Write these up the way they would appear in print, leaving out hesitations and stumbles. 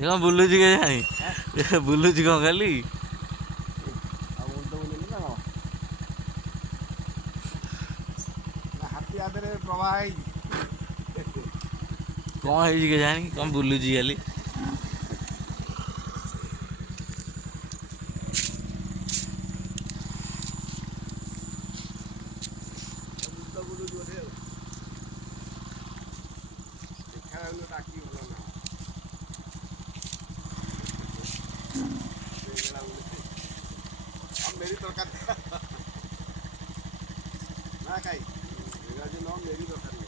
କଣ ବୁଲୁଛି କେଜାଣି ବୁଲୁଛି କଣ ଖାଲି ହାତୀ ଆଦେହରେ ପ୍ରବାହ ହେଇଛି କଣ ହେଇଛି କେଜାଣି କଣ ବୁଲୁଛି ଖାଲି ଡାକି ଭଲ ନା ଆଉ ମେରି ତରକାରୀ ନା କାଇ ଇଂରାଜୀ ନ ମେରି ତରକାରୀ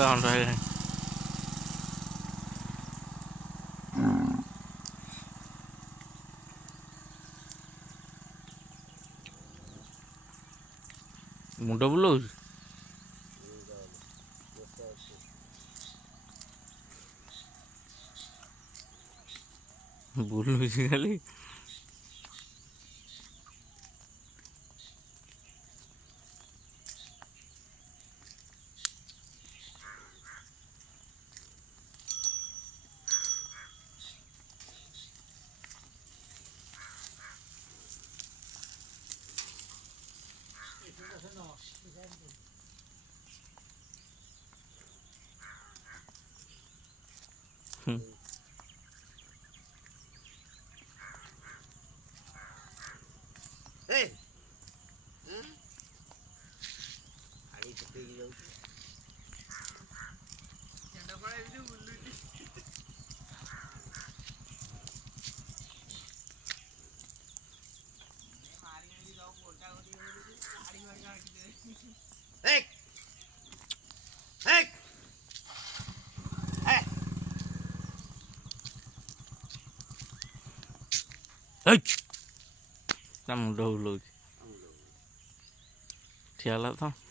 ଘଣ୍ଟା ହେଇଗଲାଣି ମୁଣ୍ଡ ବୁଲଉଛି ବୁଲୁଛି ଖାଲି ତା ମୁଣ୍ଡ ବୁଲଉଛି ଠିଆ ହେଲା ତ